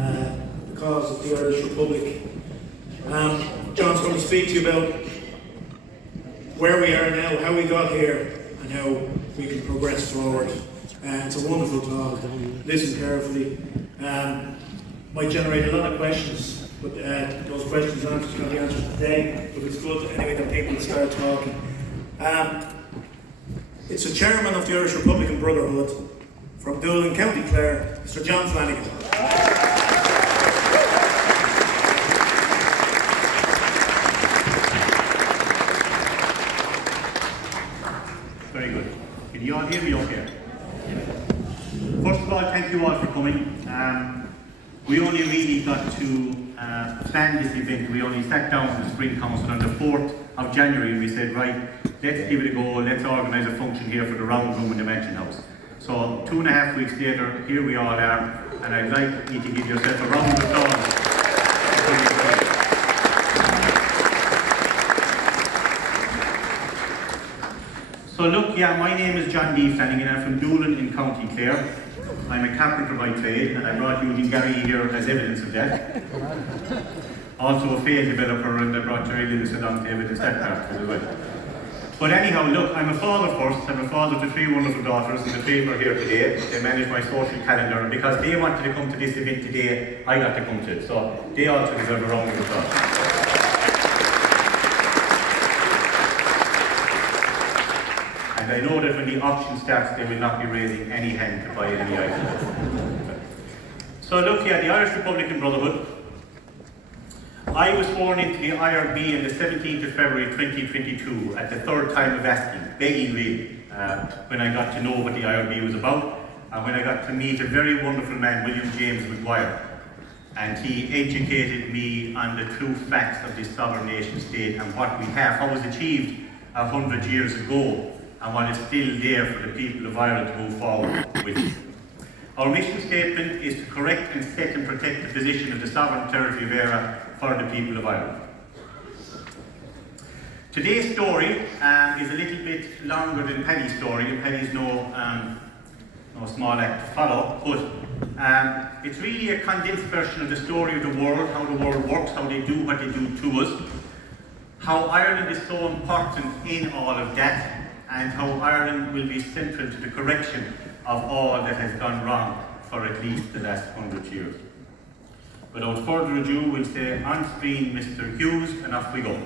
the cause of the Irish Republic. John's going to speak to you about where we are now, how we got here, and how we can progress forward. It's a wonderful talk. Listen carefully. Might generate a lot of questions, but those questions aren't going to be answered today, but it's good anyway that people start talking. It's the chairman of the Irish Republican Brotherhood from Dublin, County Clare, Mr. John Flanagan. Very good. Can you all hear me okay? First of all, thank you all for coming. We only really got to plan this event. We only sat down in the Spring Council on the 4th of January and we said, right, let's give it a go, let's organise a function here for the round room in the Mansion House. So 2.5 weeks later, here we all are, and I'd like you to give yourself a round of applause. So look, yeah, my name is John D. Flanagan. I'm from Dublin in County Clare. I'm a carpenter by trade, and I brought Eugene Gary here as evidence of that. Also a failed developer, and I brought Jerry Lewis along to evidence that part as well. But anyhow, look, I'm a father first. I'm a father to 3 wonderful daughters, and the 3 are here today. They manage my social calendar, and because they wanted to come to this event today, I got to come to it. So they also deserve a round of applause. And I know that when the auction starts, they will not be raising any hand to buy any items. So look here, the Irish Republican Brotherhood. I was sworn into the IRB on the 17th of February 2022 at the 3rd time of asking, begging really, when I got to know what the IRB was about, and when I got to meet a very wonderful man, William James McGuire. And he educated me on the true facts of this sovereign nation state and what we have, how it was achieved 100 years ago, and what is still there for the people of Ireland to move forward with. Our mission statement is to correct and set and protect the position of the sovereign territory of Éire for the people of Ireland. Today's story is a little bit longer than Paddy's story, and Paddy's no small act to follow, but it's really a condensed version of the story of the world, how the world works, how they do what they do to us, how Ireland is so important in all of that, and how Ireland will be central to the correction of all that has gone wrong for at least the last 100 years. Without further ado, we'll say on screen Mr. Hughes, and off we go.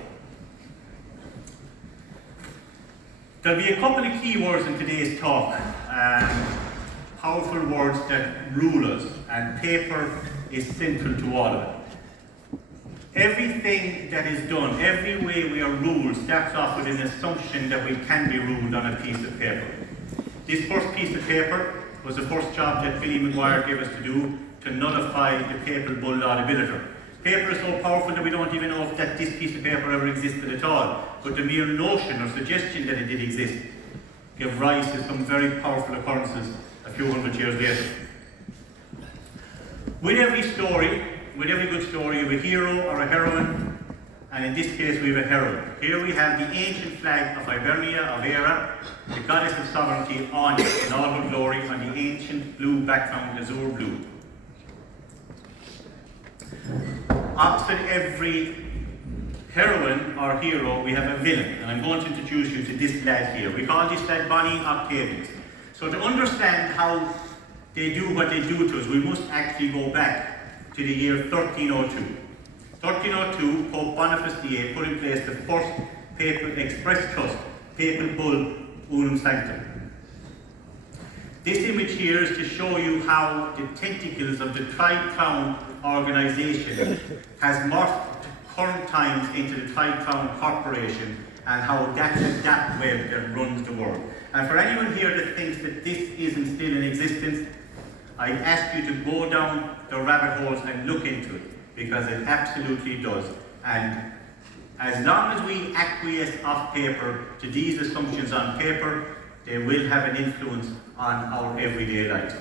There'll be a couple of key words in today's talk, powerful words that rule us, and paper is central to all of it. Everything that is done, every way we are ruled, starts off with an assumption that we can be ruled on a piece of paper. This first piece of paper was the first job that Billy McGuire gave us to do, to nullify the papal bull law debilitor. Paper is so powerful that we don't even know if that this piece of paper ever existed at all, but the mere notion or suggestion that it did exist gave rise to some very powerful occurrences a few hundred years later. With every story, with every good story, you have a hero or a heroine, and in this case we have a heroine. Here we have the ancient flag of Hibernia, of Éire, the goddess of sovereignty on it in all her glory on the ancient blue background, azure blue. Opposite every heroine or hero, we have a villain, and I'm going to introduce you to this lad here. We call this lad Bonnie Octavius. So to understand how they do what they do to us, we must actually go back to the year 1302. 1302, Pope Boniface VIII put in place the first papal express trust, papal bull Unum Sanctum. This image here is to show you how the tentacles of the Tri-Crown organisation has morphed current times into the Tri-Crown Corporation, and how that's that web that runs the world. And for anyone here that thinks that this isn't still in existence, I ask you to go down the rabbit holes and look into it, because it absolutely does. And as long as we acquiesce off paper to these assumptions on paper, they will have an influence on our everyday lives.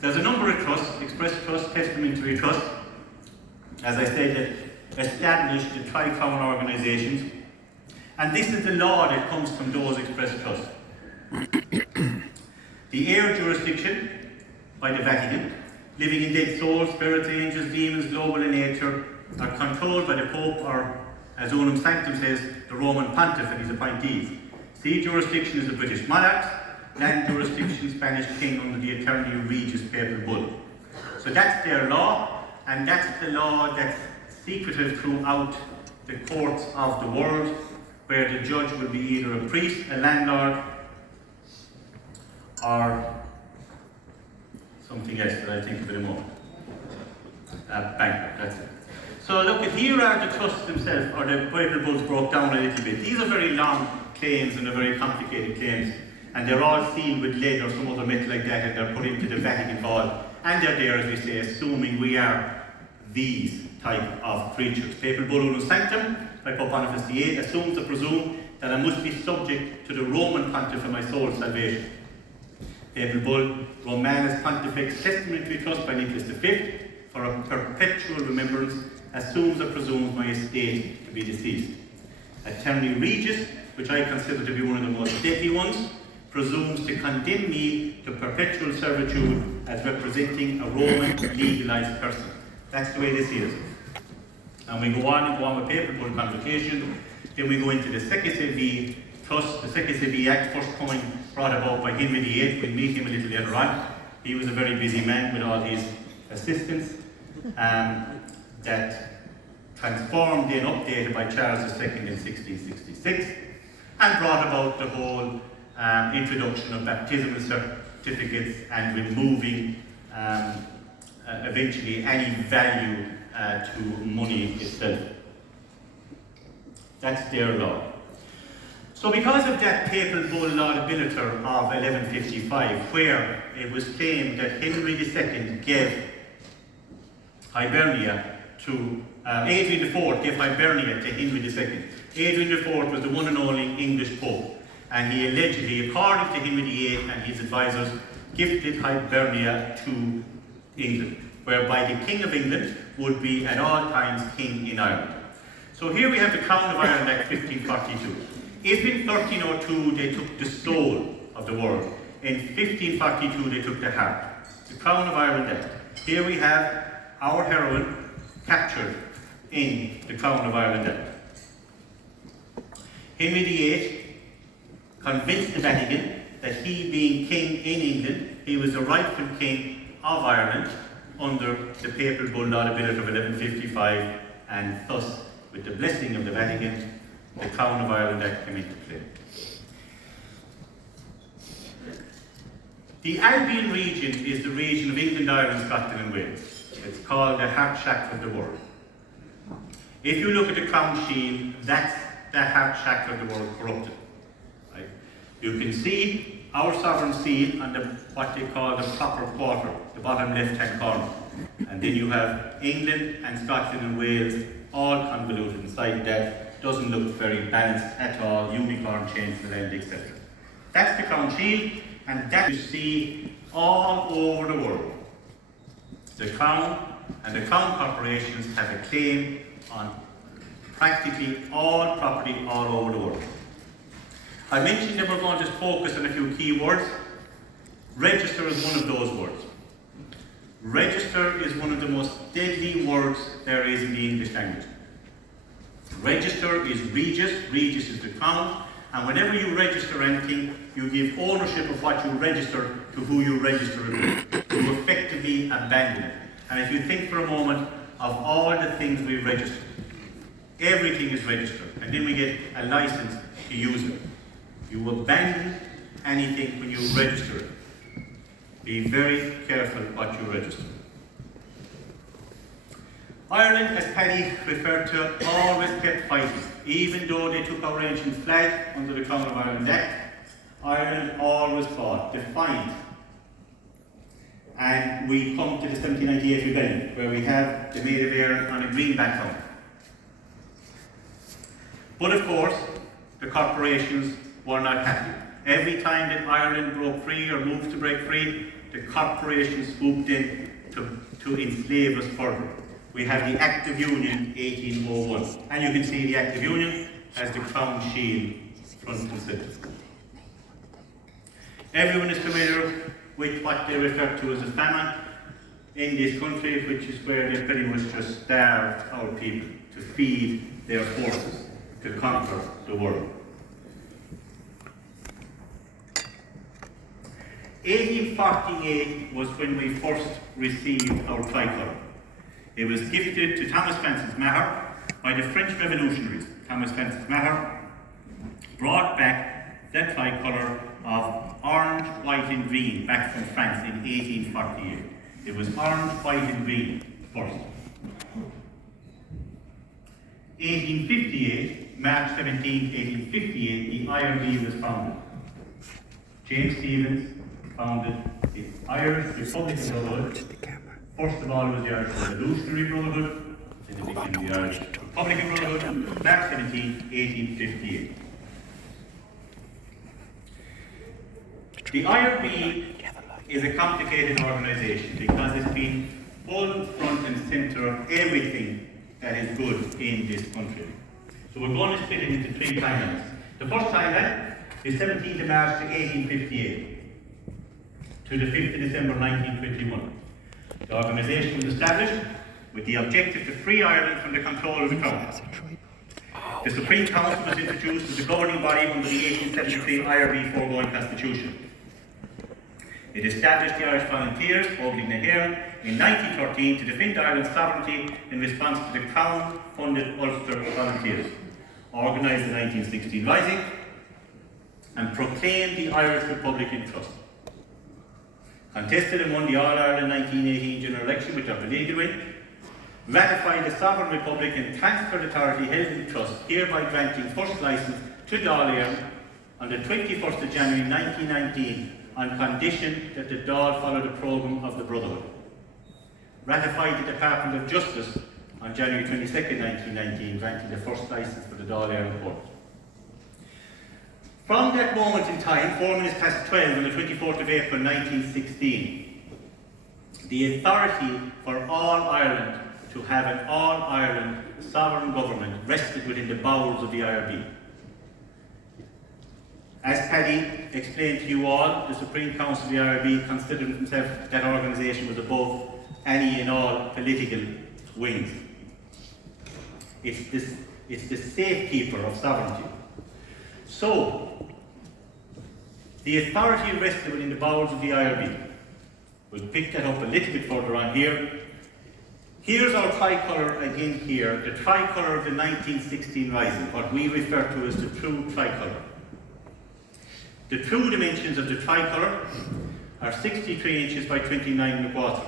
There's a number of trusts: express trust, testamentary trust, as I said, that established the Tri-Crown organisations. And this is the law that comes from those express trusts. The Éire jurisdiction by the Vatican, living in dead souls, spirits, angels, demons, global in nature, are controlled by the Pope, or as Unum Sanctum says, the Roman Pontiff and his appointees. Sea jurisdiction is the British monarchs, land jurisdiction Spanish king under the Eternally Regis Papal Bull. So that's their law, and that's the law that's secretive throughout the courts of the world, where the judge will be either a priest, a landlord, or something else that I'll think of in a moment. Banker, that's it. So look, here are the trusts themselves, or the Papal Bulls broke down a little bit. These are very long claims and they're very complicated claims, and they're all sealed with lead or some other metal like that, and they're put into the Vatican vault, and they're there, as we say, assuming we are these type of creatures. Papal Bull Unum Sanctum, by Pope Boniface VIII, assumes or presumes that I must be subject to the Roman Pontiff for my soul's salvation. Papal Bull Romanus Pontifex Testamentary Trust by Nicholas V, for a perpetual remembrance, assumes or presumes my estate to be deceased. Eternally Regis, which I consider to be one of the most deadly ones, presumes to condemn me to perpetual servitude as representing a Roman legalized person. That's the way they see it. And we go on with Papal Bull Convocation, then we go into the Secusse V Trust, the Secusse V Act, first coming brought about by Henry VIII. We'll meet him a little later on. He was a very busy man with all his assistants that transformed and updated by Charles II in 1666 and brought about the whole introduction of baptismal certificates and removing eventually any value to money itself. That's their law. So because of that Papal Bull Laudabilitor of 1155, where it was claimed that Henry II gave Hibernia to Adrian IV gave Hibernia to Henry II. Adrian IV was the one and only English Pope, and he allegedly, according to Henry VIII and his advisors, gifted Hibernia to England, whereby the King of England would be at all times king in Ireland. So here we have the Crown of Ireland Act 1542. If in 1302 they took the soul of the world, in 1542 they took the heart. The Crown of Ireland Act. Here we have our heroine captured in the Crown of Ireland Act. Henry VIII convinced the Vatican that he, being king in England, he was the rightful king of Ireland under the Papal Bull Laudability of 1155, and thus, with the blessing of the Vatican, the Crown of Ireland Act came into play. The Albion region is the region of England, Ireland, Scotland and Wales. It's called the heart chakra of the world. If you look at the crown shield, that's the heart chakra of the world corrupted. Right? You can see our sovereign seal on what they call the proper quarter, the bottom left-hand corner. And then you have England and Scotland and Wales all convoluted inside that. Doesn't look very balanced at all, unicorn chains to the land, etc. That's the crown shield, and that you see all over the world. The Crown and the Crown corporations have a claim on practically all property all over the world. I mentioned that we're going to focus on a few key words. Register is one of those words. Register is one of the most deadly words there is in the English language. Register is Regis, Regis is the Crown, and whenever you register anything, you give ownership of what you register to who you register it with. You effectively abandon it. And if you think for a moment of all the things we register, everything is registered, and then we get a license to use it. You abandon anything when you register it. Be very careful what you register. Ireland, as Paddy referred to, always kept fighting. Even though they took our ancient flag under the Crown of Ireland Act, Ireland always fought, defiant. And we come to the 1798 rebellion, where we have the Maid of Éire on a green background. But of course, the corporations were not happy. Every time that Ireland broke free or moved to break free, the corporations swooped in to enslave us further. We have the Act of Union 1801, and you can see the Act of Union as the crown shield front and center. Everyone is familiar with what they refer to as a famine. in this country, which is where they pretty much just starved our people to feed their forces to conquer the world. 1848 was when we first received our tricolour. It was gifted to Thomas Francis Maher by the French revolutionaries. Thomas Francis Maher brought back that tricolour of orange, white and green back from France in 1848. It was orange, white and green first. 1858, March 17, 1858, the IRB was founded. James Stephens founded the Irish Republican Brotherhood. First of all, it was the Irish Revolutionary Brotherhood, then it became the Irish Republican Brotherhood, March 17, 1858. The IRB is a complicated organisation because it's been full front and centre of everything that is good in this country. So we're going to split it into three timelines. The first timeline is 17th of March to 1858 to the 5th of December 1921. The organisation was established with the objective to free Ireland from the control of the Crown. The Supreme Council was introduced as the governing body under the 1873 IRB foregoing constitution. It established the Irish Volunteers, Ogling na HÉireann, in 1913 to defend Ireland's sovereignty in response to the Crown-funded Ulster Volunteers, organised the 1916 Rising, and proclaimed the Irish Republic in trust. Contested and won the All-Ireland 1918 general election with Dr. Legal win, ratified the Sovereign Republic and transferred authority held in trust, hereby granting first licence to Dáil Éireann on the 21st of January 1919 on condition that the Dáil follow the programme of the Brotherhood. Ratified the Department of Justice on January 22, 1919, granting the first licence for the Dáil Éireann Court. From that moment in time, 4 minutes past 12 on the 24th of April 1916, the authority for all Ireland to have an all-Ireland sovereign government rested within the bowels of the IRB. As Paddy explained to you all, the Supreme Council of the IRB considered himself that organisation was above any and all political wings. It's the safekeeper of sovereignty. So, the authority rested within the bowels of the IRB. We'll pick that up a little bit further on here. Here's our tricolour again here, the tricolour of the 1916 Rising, what we refer to as the true tricolour. The true dimensions of the tricolour are 63 inches by 29.25.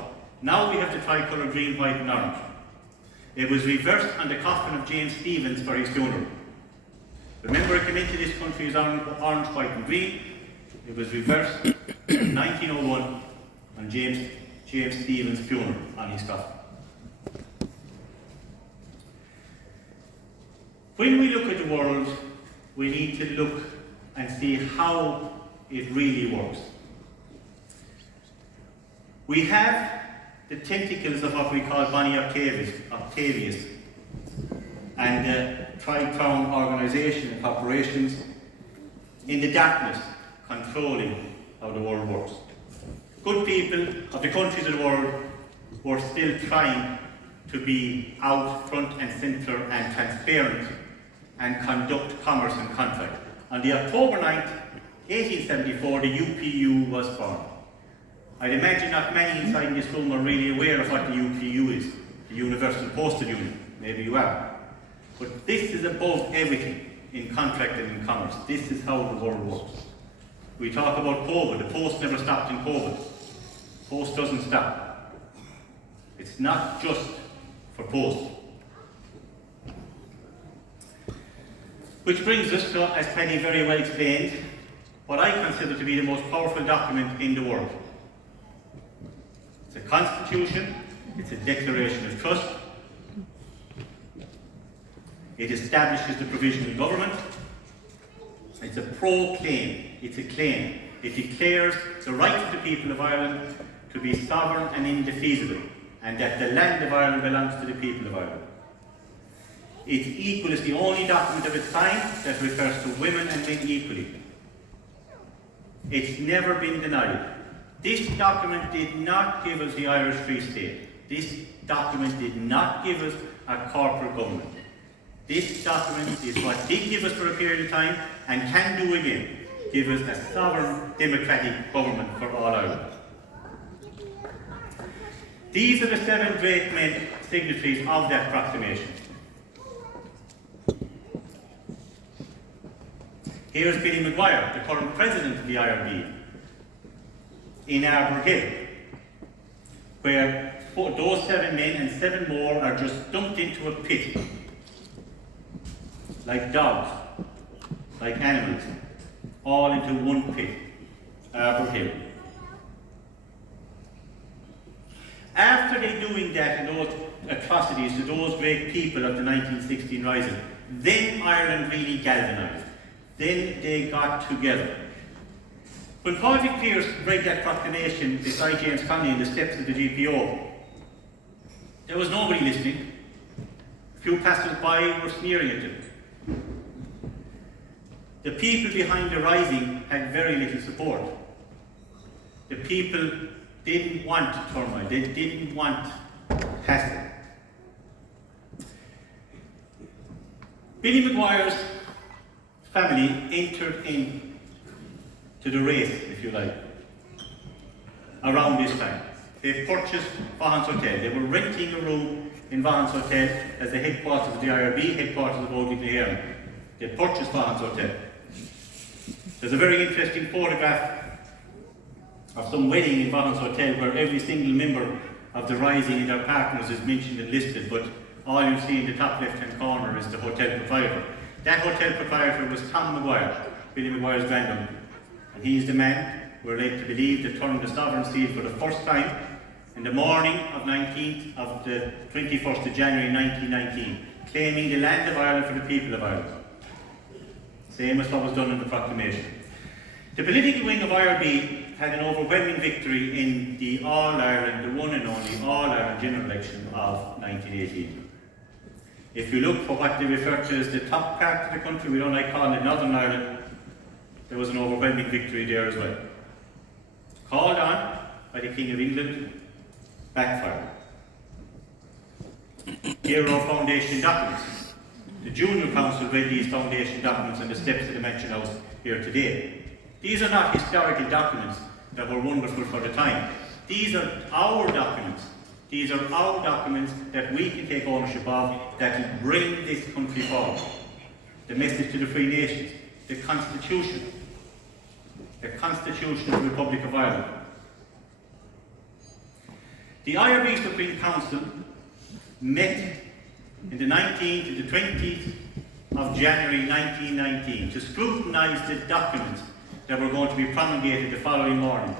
Now we have the tricolour green, white and orange. It was reversed on the coffin of James Stephens for his funeral. Remember, it came into this country as orange, white and green. It was reversed in 1901 on James Stephens' funeral on his coffin. When we look at the world, we need to look and see how it really works. We have the tentacles of what we call Bonnie Octavius, and the Tri-Crown organisation and corporations in the darkness controlling how the world works. Good people of the countries of the world were still trying to be out front and centre and transparent and conduct commerce and contract. On the October 9th, 1874, the UPU was formed. I'd imagine not many inside this room are really aware of what the UPU is, the Universal Postal Union. Maybe you are. But this is above everything in contract and in commerce. This is how the world works. We talk about COVID. The post never stopped in COVID. Post doesn't stop. It's not just for post. Which brings us to, as Penny very well explained, what I consider to be the most powerful document in the world. It's a constitution, it's a declaration of trust, it establishes the provisional government, it's a proclaim, it's a claim. It declares the right of the people of Ireland to be sovereign and indefeasible, and that the land of Ireland belongs to the people of Ireland. It's equal as the only document of its kind that refers to women and men equally. It's never been denied. This document did not give us the Irish Free State. This document did not give us a corporate government. This document is what did give us for a period of time and can do again, give us a sovereign democratic government for all Ireland. These are the 7 great men signatories of that proclamation. Here's Billy Maguire, the current president of the IRB, in Arbor Hill, where those 7 men and 7 more are just dumped into a pit, like dogs, like animals, all into one pit, Arbor Hill. After they doing that and those atrocities to those great people of the 1916 Rising, then Ireland really galvanised. Then they got together. When Padraig Pearse read that proclamation beside James Connolly in the steps of the GPO, there was nobody listening. A few passers-by were sneering at him. The people behind the Rising had very little support. The people didn't want turmoil, they didn't want hassle. Billy Maguire's family entered into the race, if you like, around this time. They purchased Vaughan's Hotel. They were renting a room in Vaughan's Hotel as the headquarters of the IRB, headquarters of Old Hearing. They purchased Vaughan's Hotel. There's a very interesting photograph of some wedding in Vaughan's Hotel where every single member of the Rising and their partners is mentioned and listed, but all you see in the top left-hand corner is the hotel proprietor. That hotel proprietor was Tom Maguire, Billy Maguire's granduncle. And he's the man we're led to believe that turned the sovereign seal for the first time in the morning of the 21st of January 1919, claiming the land of Ireland for the people of Ireland. Same as what was done in the proclamation. The political wing of IRB had an overwhelming victory in the All-Ireland, the one and only All-Ireland general election of 1918. If you look for what they refer to as the top part of the country, we don't like calling it Northern Ireland, there was an overwhelming victory there as well. Called on by the King of England, backfired. Here are our foundation documents. The Junior Council read these foundation documents on the steps of the Mansion House here today. These are not historical documents that were wonderful for the time. These are our documents. These are our documents that we can take ownership of, that will bring this country forward. The message to the free nations, the Constitution of the Republic of Ireland. The IRB Supreme Council met in the 19th to the 20th of January 1919 to scrutinise the documents that were going to be promulgated the following morning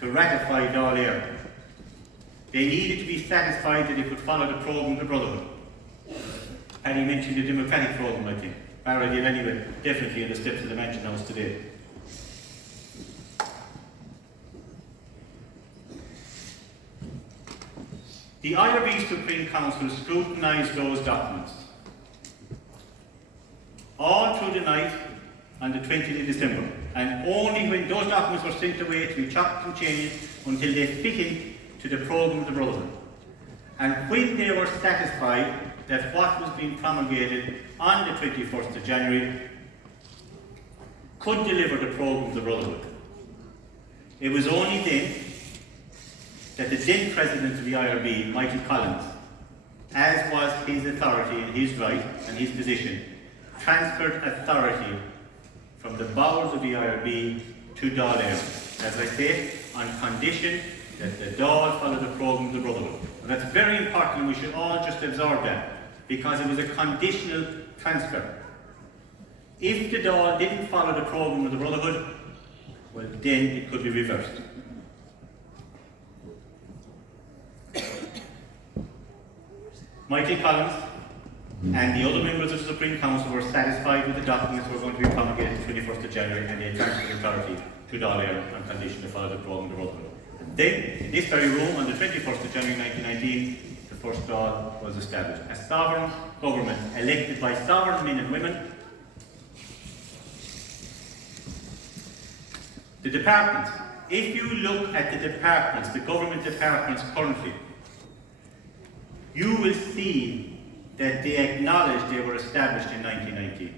to ratify Dáil Éireann. They needed to be satisfied that they could follow the programme of the Brotherhood. Paddy mentioned the democratic programme, I think. Barra did anyway, definitely in the steps of the Mansion House today. The IRB Supreme Council scrutinised those documents all through the night on the 20th of December, and only when those documents were sent away to be chopped and changed until they fit into the programme of the Brotherhood. And when they were satisfied that what was being promulgated on the 21st of January could deliver the programme of the Brotherhood, it was only then that the then President of the IRB, Michael Collins, as was his authority and his right and his position, transferred authority from the bowels of the IRB to Dáil Éireann, as I say, on condition that the Dáil follow the programme of the Brotherhood. And that's very important, and we should all just absorb that, because it was a conditional transfer. If the Dáil didn't follow the programme of the Brotherhood, well, then it could be reversed. Michael Collins and the other members of the Supreme Council were satisfied with the documents that were going to be promulgated on the 21st of January, and they transferred authority to Dáil Éireann on condition to follow the programme of the Brotherhood. And then, in this very room, on the 21st of January 1919, the first Dáil was established. A sovereign government elected by sovereign men and women. The departments if you look at the departments, the government departments currently, you will see that they acknowledge they were established in 1919.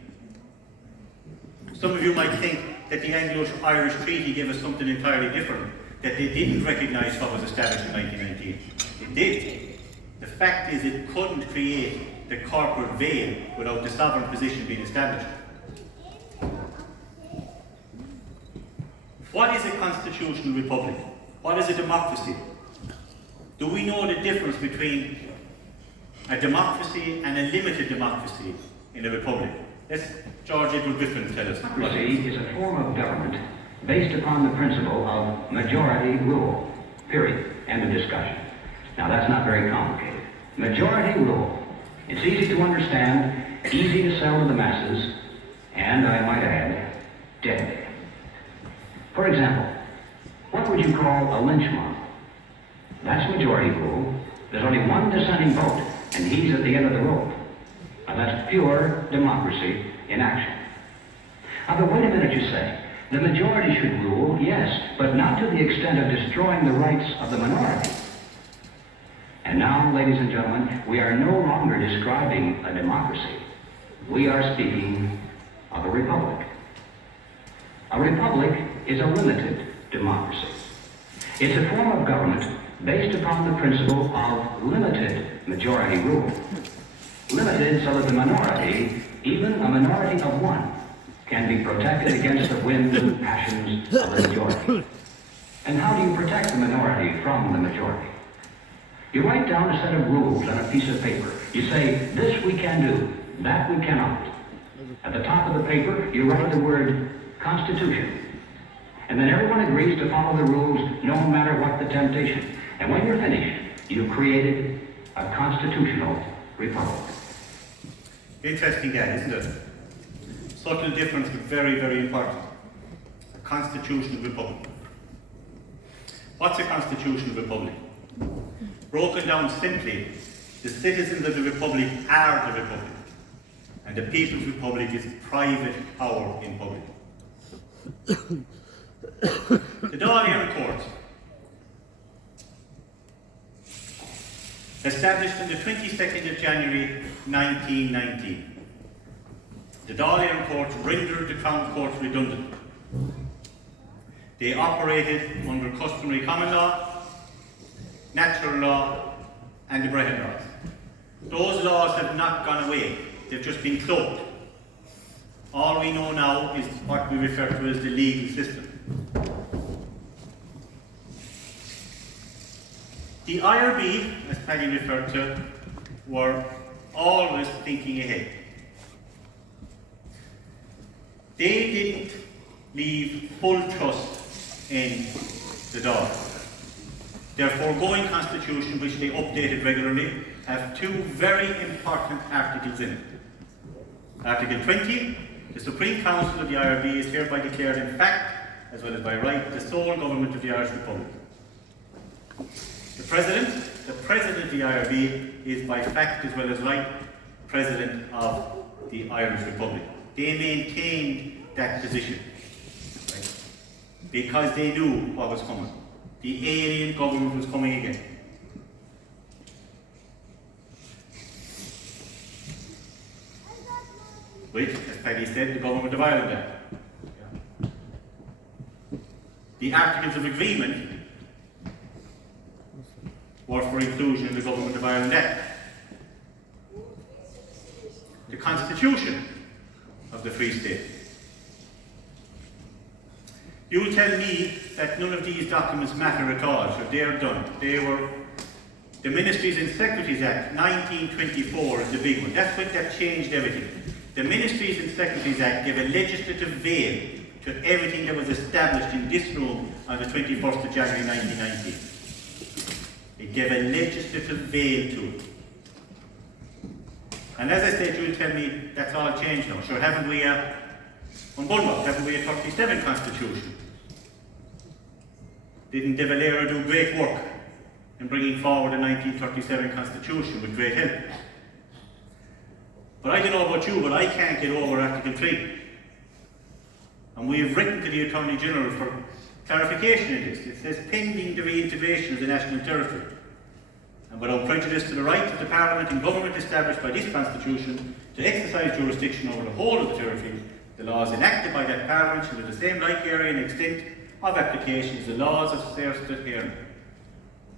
Some of you might think that the Anglo-Irish Treaty gave us something entirely different, that they didn't recognise what was established in 1919. It did. The fact is it couldn't create the corporate veil without the sovereign position being established. What is a constitutional republic? What is a democracy? Do we know the difference between a democracy and a limited democracy in a republic? Let's George Edward Griffin tell us. Democracy is a form of government based upon the principle of majority rule, period, end of discussion. Now that's not very complicated. Majority rule. It's easy to understand, easy to sell to the masses, and I might add, deadly. For example, what would you call a lynch mob? That's majority rule. There's only one dissenting vote, and he's at the end of the rope. Now that's pure democracy in action. Now, but wait a minute, you say. The majority should rule, yes, but not to the extent of destroying the rights of the minority. And now, ladies and gentlemen, we are no longer describing a democracy. We are speaking of a republic. A republic is a limited democracy. It's a form of government based upon the principle of limited majority rule. Limited so that the minority, even a minority of one, can be protected against the whims and passions of the majority. And how do you protect the minority from the majority? You write down a set of rules on a piece of paper. You say, this we can do, that we cannot. At the top of the paper, you write the word Constitution. And then everyone agrees to follow the rules no matter what the temptation. And when you're finished, you've created a constitutional republic. Interesting that, isn't it? Subtle difference, but very, very important. A constitutional republic. What's a constitutional republic? Broken down simply, the citizens of the republic are the republic, and the people's republic is private power in public. The Dáil Court, established on the 22nd of January 1919. The Dáil Court rendered the Crown Court redundant. They operated under customary common law, natural law, and the Brehon laws. Those laws have not gone away, they've just been cloaked. All we know now is what we refer to as the legal system. The IRB, as Paddy referred to, were always thinking ahead. They didn't leave full trust in the Dáil. Their foregoing constitution, which they updated regularly, have two very important articles in it. Article 20, the Supreme Council of the IRB is hereby declared in fact, as well as by right, the sole government of the Irish Republic. The President of the IRB is by fact as well as right, President of the Irish Republic. They maintained that position, right? Because they knew what was coming. The alien government was coming again. Which, as Paddy said, the government of Ireland had. The Articles of Agreement were for inclusion in the Government of Ireland Act. The Constitution of the Free State. You will tell me that none of these documents matter at all, so they're done. They were the Ministries and Secretaries Act, 1924 is the big one. That's what that changed everything. The Ministries and Secretaries Act gave a legislative veil to everything that was established in this room on the 21st of January 1919. It gave a legislative veil to it. And as I said, you'll tell me that's all changed now. Sure, haven't we haven't we a 37 constitution? Didn't De Valera do great work in bringing forward a 1937 constitution with great help? But I don't know about you, but I can't get over Article 3. And we have written to the Attorney General for clarification in this. It says pending the reintegration of the national territory, and without prejudice to the rights of the Parliament and government established by this Constitution to exercise jurisdiction over the whole of the territory, the laws enacted by that Parliament shall have the same like area and extent of application as the laws of State here,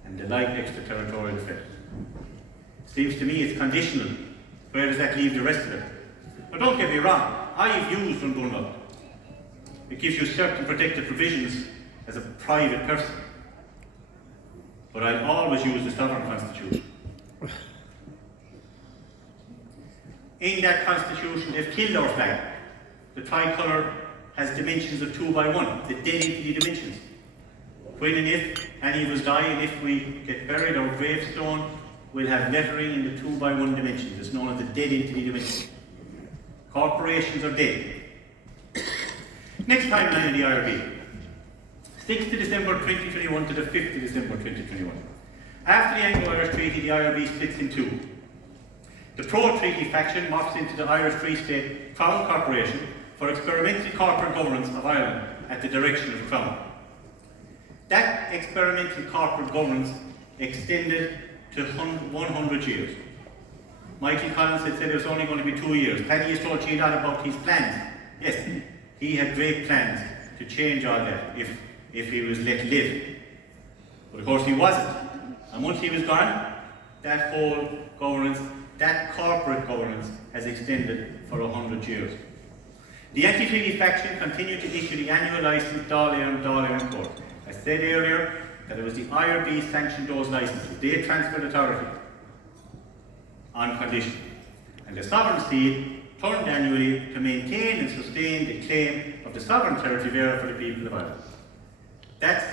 and the like extraterritorial effect. Seems to me it's conditional. Where does that leave the rest of it? But don't get me wrong, I've used Dundunlock. It gives you certain protected provisions as a private person. But I always use the sovereign constitution. In that constitution, they've killed our flag. The tricolour has dimensions of 2 by 1, the dead entity dimensions. When and if any of us die, and if we get buried, our gravestone will have lettering in the 2 by 1 dimensions. It's known as the dead entity dimensions. Corporations are dead. Next timeline in the IRB. 6th of December 2021 to the 5th of December 2021. After the Anglo-Irish Treaty, the IRB splits in two. The pro-treaty faction morphs into the Irish Free State Crown Corporation for experimental corporate governance of Ireland at the direction of the Crown. That experimental corporate governance extended to 100 years. Michael Collins had said it was only going to be 2 years. Paddy has told you a lot about his plans. Yes, he had great plans to change all that if he was let live. But of course he wasn't. And once he was gone, that whole governance, that corporate governance, has extended for 100 years. The anti-treaty faction continued to issue the annual licence Dáil Court. I said earlier that it was the IRB sanctioned those licences. They transferred authority on condition. And the sovereign seal turned annually to maintain and sustain the claim of the sovereign territory there for the people of Ireland. That's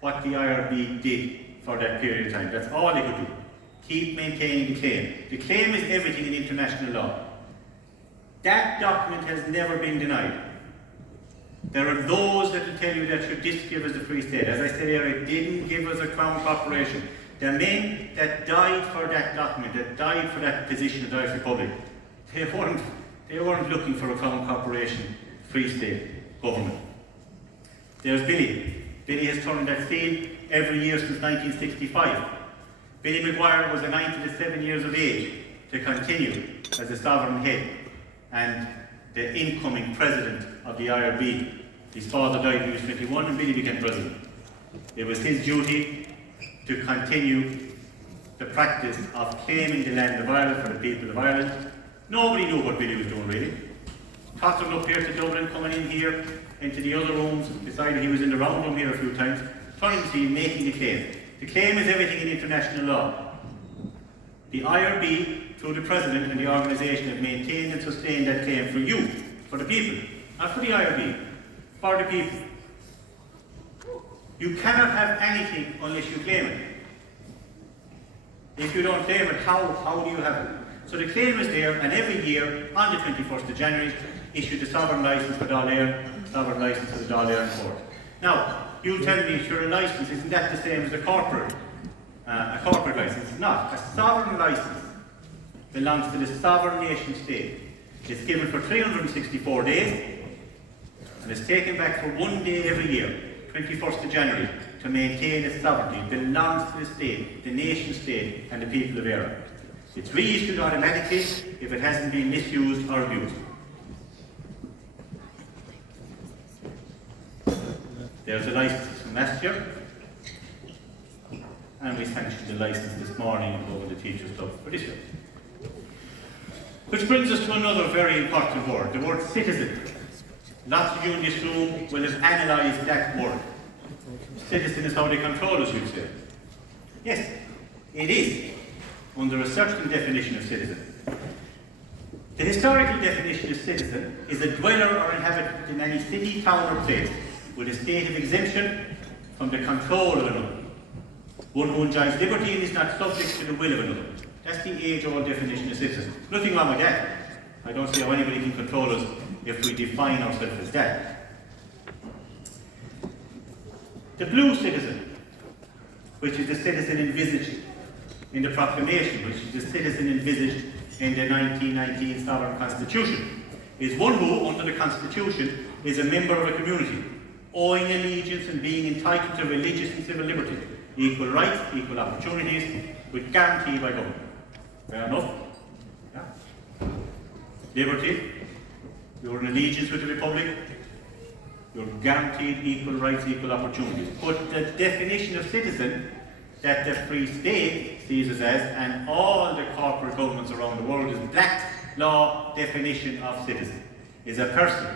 what the IRB did for that period of time. That's all they could do. Keep maintaining the claim. The claim is everything in international law. That document has never been denied. There are those that will tell you that should this give us a free state. As I said earlier, it didn't give us a crown corporation. The men that died for that document, that died for that position of the Irish Republic, they weren't looking for a crown corporation, free state government. There's Billy. Billy has turned that seal every year since 1965. Billy Maguire was 97 years of age to continue as the sovereign head and the incoming president of the IRB. His father died when he was 21 and Billy became president. It was his duty to continue the practice of claiming the land of Ireland for the people of Ireland. Nobody knew what Billy was doing really. Tottering up here to Dublin, coming in here into the other rooms, decided he was in the round room here a few times, turning to see making the claim. The claim is everything in international law. The IRB, through the President and the organisation, have maintained and sustained that claim for you, for the people, not for the IRB, for the people. You cannot have anything unless you claim it. If you don't claim it, how do you have it? So the claim is there, and every year, on the 21st of January, issue the sovereign licence for Dáil, sovereign licence for the Dáil Court. Now, you'll tell me, sure, a licence, isn't that the same as a corporate licence? It's not. A sovereign licence belongs to the sovereign nation state. It's given for 364 days, and it's taken back for 1 day every year, 21st of January, to maintain its sovereignty. It belongs to the state, the nation state, and the people of Ireland. It's reissued automatically if it hasn't been misused or abused. There's a licence from last year, and we sanctioned the licence this morning over the Teachers' Club for this year. Which brings us to another very important word, the word citizen. Lots of you in this room will have analysed that word. Citizen is how they control us, you'd say. Yes, it is, under a certain definition of citizen. The historical definition of citizen is a dweller or inhabitant in any city, town or place with a state of exemption from the control of another. One who enjoys liberty and is not subject to the will of another. That's the age-old definition of citizen. Nothing wrong with that. I don't see how anybody can control us if we define ourselves as that. The blue citizen, which is the citizen envisaged in the proclamation, which is the citizen envisaged in the 1919 Sovereign Constitution, is one who, under the Constitution, is a member of a community, owing allegiance and being entitled to religious and civil liberty, equal rights, equal opportunities, with guarantee by government. Fair enough? Yeah. Liberty, you're in allegiance with the Republic, you're guaranteed equal rights, equal opportunities. But the definition of citizen that the Free State sees us as, and all the corporate governments around the world, is Black's law definition of citizen, is a person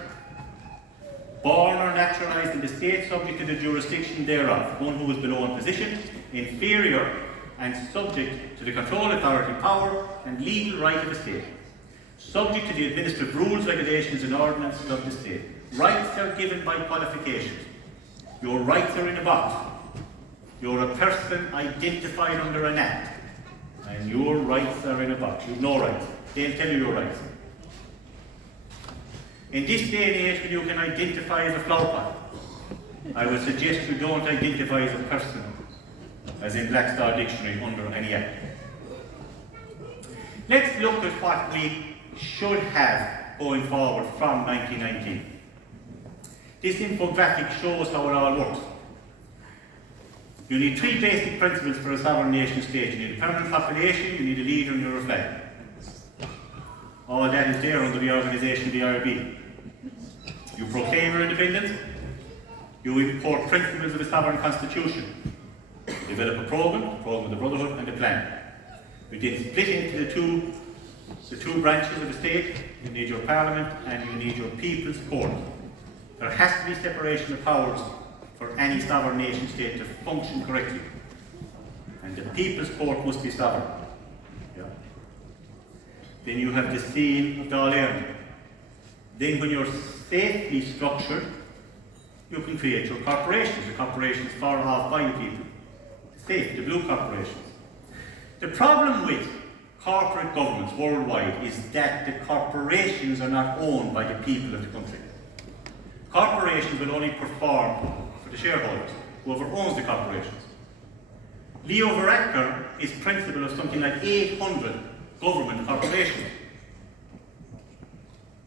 born or naturalised in the state subject to the jurisdiction thereof, one who is below in position, inferior, and subject to the control, authority, power, and legal right of the state, subject to the administrative rules, regulations, and ordinances of the state. Rights are given by qualifications. Your rights are in a box. You're a person identified under an act, and your rights are in a box. You've no rights. They'll tell you your rights. In this day and age, when you can identify as a flower pot, I would suggest you don't identify as a person, as in Black's Law Dictionary, under any act. Let's look at what we should have going forward from 1919. This infographic shows how it all works. You need three basic principles for a sovereign nation state. You need a permanent population, you need a leader, and you're a flag. All that is there under the organisation of the IRB. You proclaim your independence, you import principles of a sovereign constitution, you develop a programme of the Brotherhood, and a plan. We then split into the two branches of the state. You need your parliament and you need your people's court. There has to be separation of powers for any sovereign nation state to function correctly. And the people's court must be sovereign. Yeah. Then you have the seal of Dáil Éireann. Then when you're safely structured, you can create your corporations. The corporations far off by you people. Safe, the blue corporations. The problem with corporate governments worldwide is that the corporations are not owned by the people of the country. Corporations will only perform for the shareholders, whoever owns the corporations. Leo Varadkar is principal of something like 800 government corporations.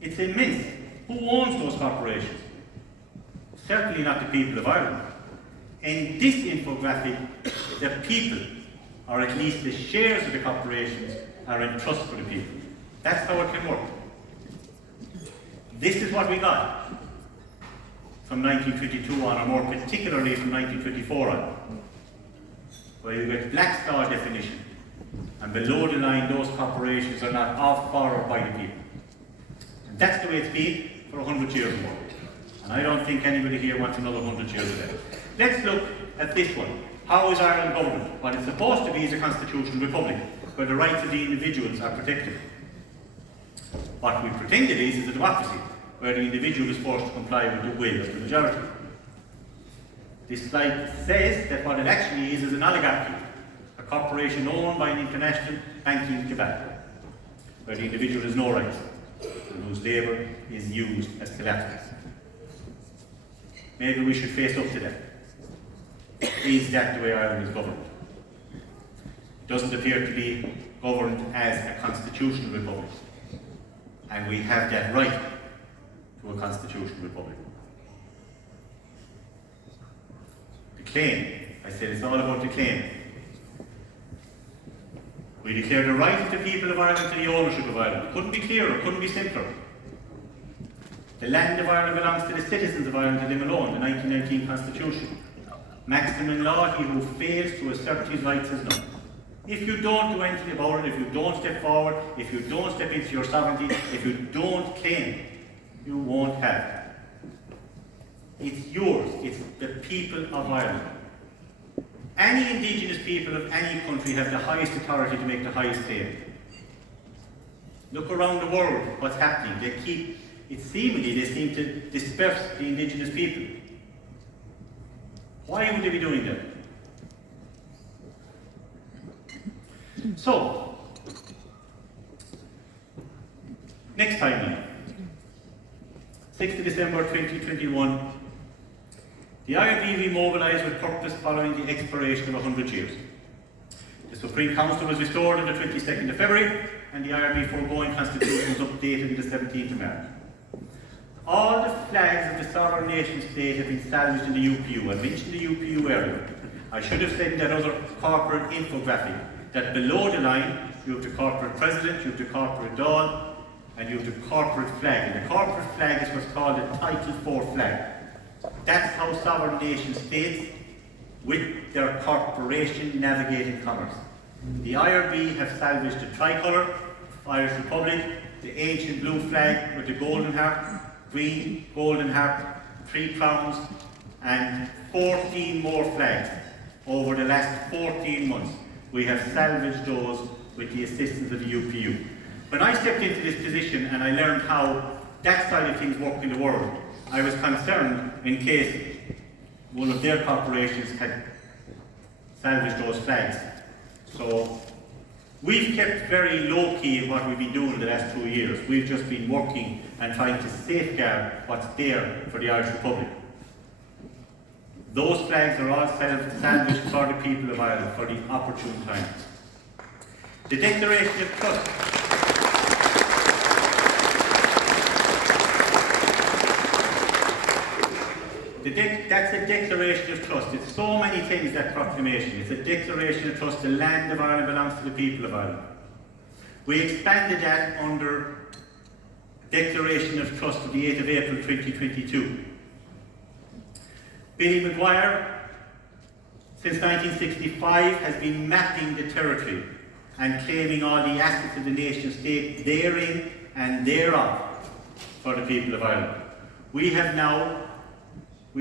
It's immense. Who owns those corporations? Certainly not the people of Ireland. In this infographic, the people, or at least the shares of the corporations, are in trust for the people. That's how it can work. This is what we got from 1922 on, or more particularly from 1924 on, where you get Black's law definition, and below the line those corporations are not of, for, or by the people. And that's the way it's been for 100 years more. And I don't think anybody here wants another 100 years of that. Let's look at this one. How is Ireland governed? What it's supposed to be is a constitutional republic, where the rights of the individuals are protected. What we pretend it is a democracy, where the individual is forced to comply with the will of the majority. This slide says that what it actually is an oligarchy, a corporation owned by an international banking cabal, where the individual has no rights, and whose labour is used as collateral. Maybe we should face up to that. Is that the way Ireland is governed? It doesn't appear to be governed as a constitutional republic, and we have that right to a constitutional republic. The claim, I said it's all about the claim. We declare the right of the people of Ireland to the ownership of Ireland. It couldn't be clearer, it couldn't be simpler. The land of Ireland belongs to the citizens of Ireland, to them alone, the 1919 Constitution. Maximum law, he who fails to assert his rights is none. If you don't do anything about it, if you don't step forward, if you don't step into your sovereignty, if you don't claim, you won't have it. It's yours, it's the people of Ireland. Any indigenous people of any country have the highest authority to make the highest claim. Look around the world, what's happening. They seem to disperse the indigenous people. Why would they be doing that? So, next timeline. 6th of December 2021, the IRB remobilised with purpose following the expiration of 100 years. The Supreme Council was restored on the 22nd of February, and the IRB foregoing constitution was updated on the 17th of March. All the flags of the sovereign nation state have been salvaged in the UPU. I mentioned the UPU earlier. I should have said in that other corporate infographic that below the line you have the corporate president, you have the corporate Dáil, and you have the corporate flag. And the corporate flag is what's called a Title 4 flag. That's how sovereign nation states, with their corporation, navigate commerce. The IRB have salvaged the tricolour, Irish Republic, the ancient blue flag with the golden harp, green, golden harp, 3 crowns, and 14 more flags over the last 14 months. We have salvaged those with the assistance of the UPU. When I stepped into this position and I learned how that side of things work in the world, I was concerned in case one of their corporations had salvaged those flags. So we've kept very low-key in what we've been doing the last 2 years. We've just been working and trying to safeguard what's there for the Irish Republic. Those flags are all salvaged for the people of Ireland for the opportune time. The Declaration of Trust. That's a declaration of trust. It's so many things, that proclamation. It's a declaration of trust. The land of Ireland belongs to the people of Ireland. We expanded that under Declaration of Trust of the 8th of April 2022. Billy Maguire, since 1965, has been mapping the territory and claiming all the assets of the nation state therein and thereof for the people of Ireland. We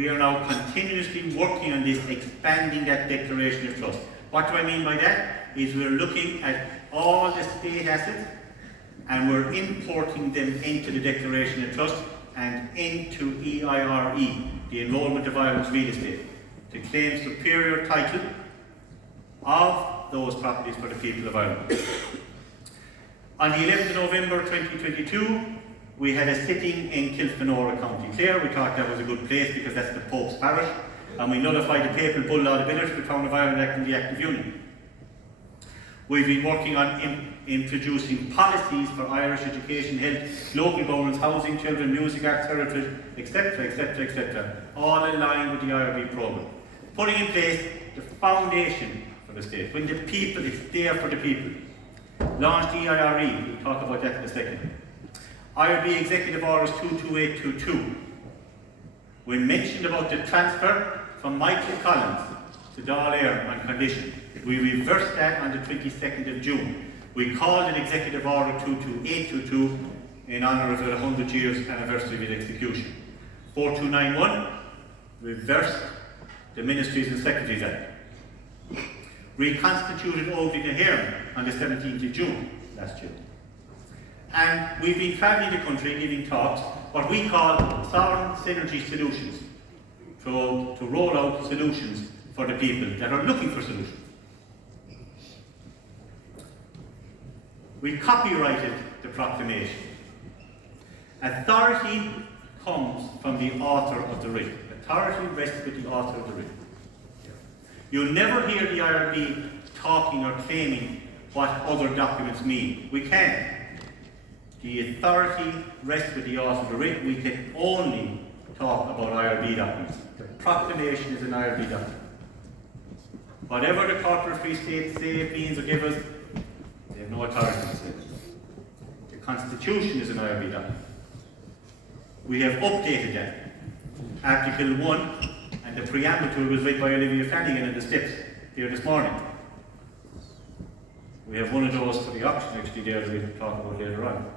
are now continuously working on this, expanding that Declaration of Trust. What do I mean by that? Is we're looking at all the state assets and we're importing them into the Declaration of Trust and into EIRE, the Enrollment of Ireland's Real Estate, to claim superior title of those properties for the people of Ireland. On the 11th of November 2022, we had a sitting in Kilfenora, County Clare. We thought that was a good place because that's the Pope's parish, and we nullified the papal bull law of village, the Town of Ireland Act and the Act of Union. We've been working on introducing policies for Irish education, health, local governance, housing, children, music, arts, heritage, etc., etc., etc., all in line with the IRB programme. Putting in place the foundation for the state. When the people, it's there for the people. Launched EIRE, we'll talk about that in a second. IRB Executive Orders 22822. We mentioned about the transfer from Michael Collins to Dáil Éireann on condition. We reversed that on the 22nd of June. We called it Executive Order 22822 in honour of the 100 years anniversary of its execution. 4291, reversed the Ministries and Secretaries Act. Reconstituted Olding and Hearn on the 17th of June last year. And we've been travelling the country giving talks, what we call sovereign synergy solutions, to roll out solutions for the people that are looking for solutions. We copyrighted the proclamation. Authority comes from the author of the writ. Authority rests with the author of the writ. You'll never hear the IRB talking or claiming what other documents mean. We can't. The authority rests with the author of the writ. We can only talk about IRB documents. The proclamation is an IRB document. Whatever the corporate free states say it means or give us, they have no authority to say it. The Constitution is an IRB document. We have updated that. Article 1 and the preamble to it was read by Olivia Flanagan in the steps here this morning. We have one of those for the auction actually there that we'll talk about later on.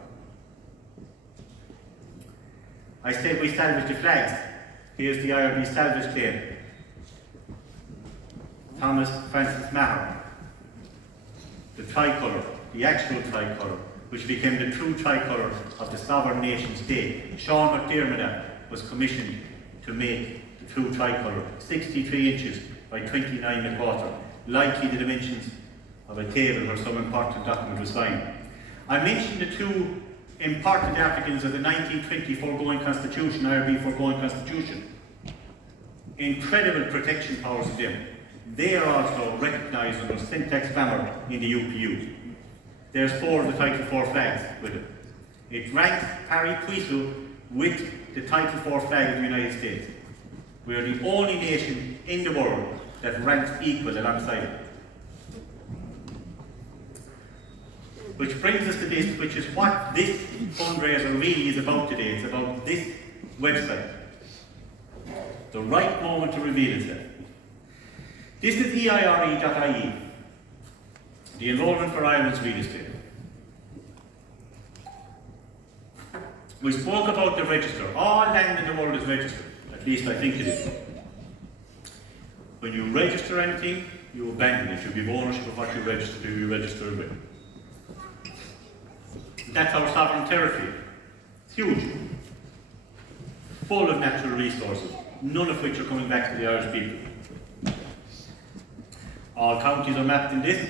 I said we salvaged the flags. Here's the IRB salvage claim. Thomas Francis Maher. The tricolour, the actual tricolour, which became the true tricolour of the sovereign nation state. Sean McDermott was commissioned to make the true tricolour, 63 inches by 29 and a quarter, likely the dimensions of a table where some important document was signed. I mentioned the two important articles of the 1920 foregoing constitution, IRB foregoing constitution. Incredible protection powers of them. They are also recognised under syntax grammar in the UPU. There's 4 of the Title 4 flags with it. It ranks pari puisu with the Title 4 flag of the United States. We are the only nation in the world that ranks equal alongside it. Which brings us to this, which is what this fundraiser really is about today. It's about this website. The right moment to reveal itself. This is eire.ie, the enrollment for Ireland's real estate. We spoke about the register. All land in the world is registered. At least I think it is. When you register anything, you abandon it. You give ownership of what you register to, you register it with. That's our sovereign territory. It's huge. Full of natural resources, none of which are coming back to the Irish people. All counties are mapped in this,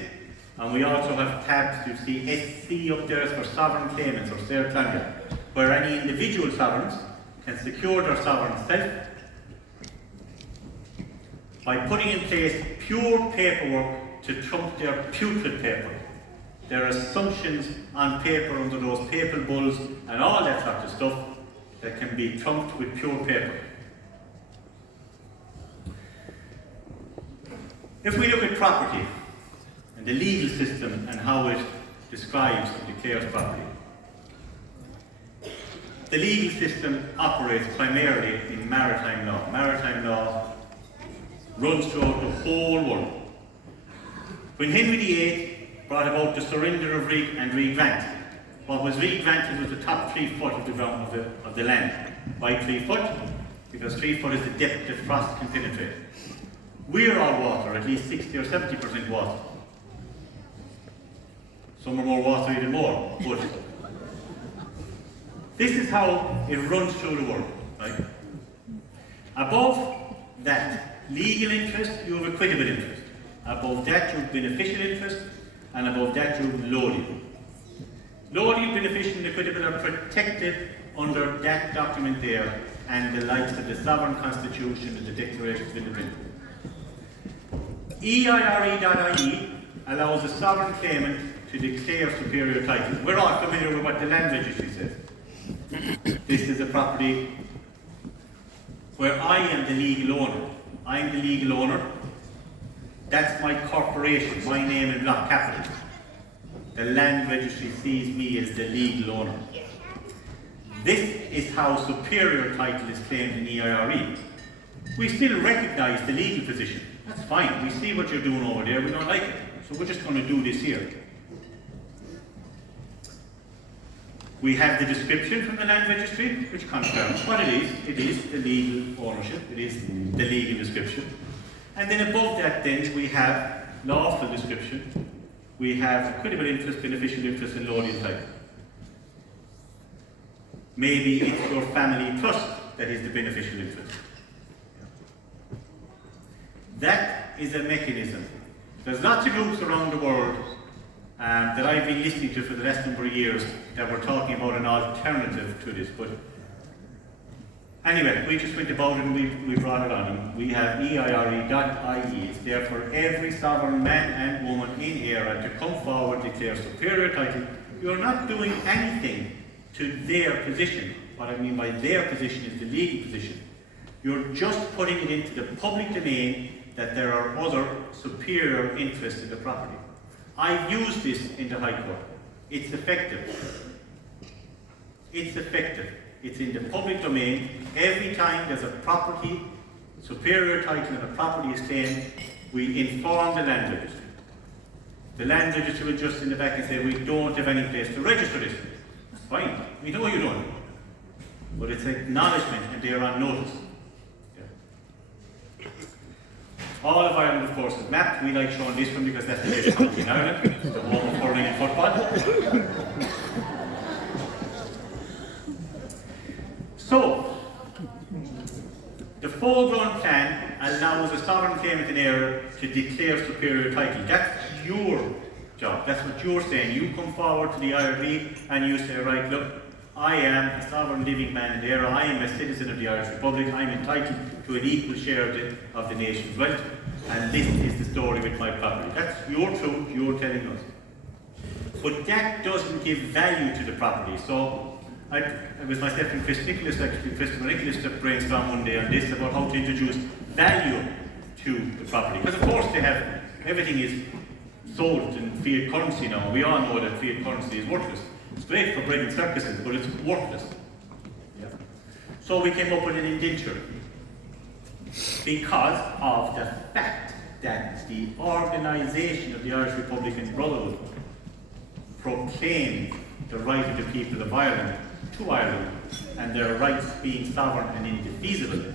and we also have tabs to see SC up there for sovereign claimants or Ser Flanagan, where any individual sovereigns can secure their sovereign self by putting in place pure paperwork to trump their putrid paper. Their assumptions on paper under those papal bulls and all that sort of stuff that can be trumped with pure paper. If we look at property and the legal system and how it describes and declares property, the legal system operates primarily in maritime law. Maritime law runs throughout the whole world. When Henry VIII brought about the surrender of Rig and re-grant, what was re-granted was the top 3 foot of the ground of the land. Why 3 foot? Because 3 foot is the depth that frost can penetrate. We're all water, at least 60 or 70% water. Some are more watery than more, but this is how it runs through the world, right? Above that legal interest, you have equitable interest. Above that, you have beneficial interest, and above that, you have lodial. Lodial, beneficial, and equitable are protected under that document there, and the likes of the Sovereign Constitution and the Declaration of Independence. eire.ie allows the sovereign claimant to declare superior title. We're all familiar with what the land registry says. This is a property where I am the legal owner. I'm the legal owner. That's my corporation, my name in block capital. The land registry sees me as the legal owner. This is how superior title is claimed in EIRE. We still recognise the legal position. That's fine. We see what you're doing over there. We don't like it. So we're just going to do this here. We have the description from the land registry, which confirms what it is. It is the legal ownership. It is the legal description. And then above that, then, we have lawful description. We have equitable interest, beneficial interest, and lodial title. Maybe it's your family trust that is the beneficial interest. That is a mechanism. There's lots of groups around the world that I've been listening to for the last number of years that were talking about an alternative to this. But anyway, we just went about it and we brought it on. And we have eire.ie. It's there for every sovereign man and woman in ERA to come forward, declare superior title. You're not doing anything to their position. What I mean by their position is the legal position. You're just putting it into the public domain that there are other superior interests in the property. I've used this in the High Court. It's effective. It's effective. It's in the public domain. Every time there's a property, superior title and a property is claimed, we inform the land registry. The land registry will just in the back and say, we don't have any place to register this. That's fine. We know you don't. But it's acknowledgement and they're on notice. All of Ireland, of course, is mapped. We like showing this one because that's the best country in Ireland. It's the home of hurling and football. So, the foreground plan allows a sovereign claimant in error to declare superior title. That's your job. That's what you're saying. You come forward to the IRB and you say, right, look, I am a sovereign living man in error. I am a citizen of the Irish Republic. I'm entitled to an equal share of the nation's wealth. And this is the story with my property. That's your truth, you're telling us. But that doesn't give value to the property. So it was myself and Christopher Nicholas that brainstormed one day on this about how to introduce value to the property. Because of course everything is sold in fiat currency now. We all know that fiat currency is worthless. It's great for bringing circuses, but it's worthless. Yeah. So we came up with an indenture because of the fact that the organisation of the Irish Republican Brotherhood proclaimed the right of the people of Ireland to Ireland and their rights being sovereign and indefeasible.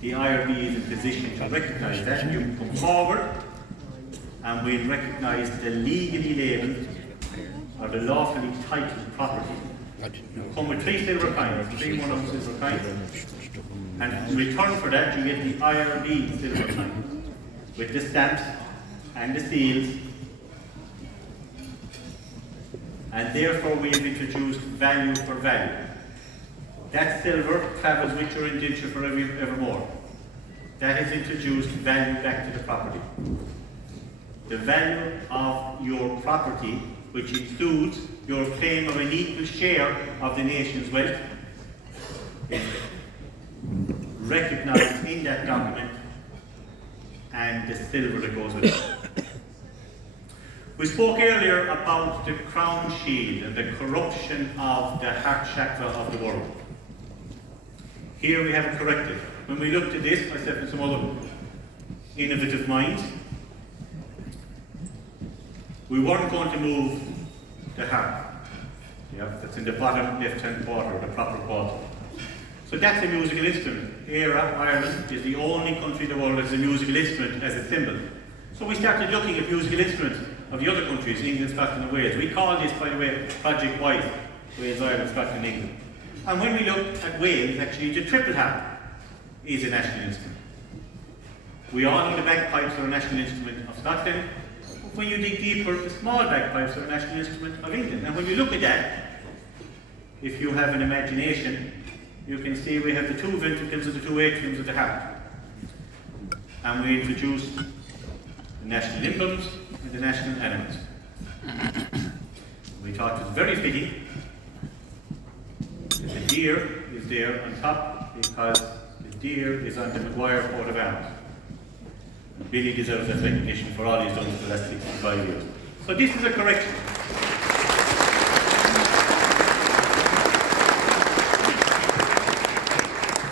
The IRB is in position to recognise that. You can come forward and we'll recognise the legally labelled or the lawfully titled property. You come with 3 silver coins, 3 1 silver coins, and in return for that you get the IRB silver coin with the stamps and the seals, and therefore we have introduced value for value. That silver travels with your indenture forevermore. That has introduced value back to the property. The value of your property, which includes your claim of an equal share of the nation's wealth, is recognised in that document and the silver that goes with it. We spoke earlier about the crown shield and the corruption of the heart chakra of the world. Here we have a corrective. When we looked at this, myself and some other innovative minds, we weren't going to move the heart. Yeah, that's in the bottom left-hand quarter, the proper quarter. So that's a musical instrument. Ireland is the only country in the world that has a musical instrument as a symbol. So we started looking at musical instruments of the other countries, England, Scotland and Wales. We call this, by the way, Project Wise, Wales, Ireland, Scotland, England. And when we look at Wales, actually the triple harp is a national instrument. We all know the bagpipes are a national instrument of Scotland. When you dig deeper, the small bagpipes are a national instrument of England. And when you look at that, if you have an imagination, you can see we have the 2 ventricles and the 2 atriums of the heart. And we introduce the national emblems and the national animals. We thought it was very fitting that the deer is there on top because the deer is on the Maguire coat of arms. And Billy deserves that recognition for all he's done for the last 65 years. So this is a correction.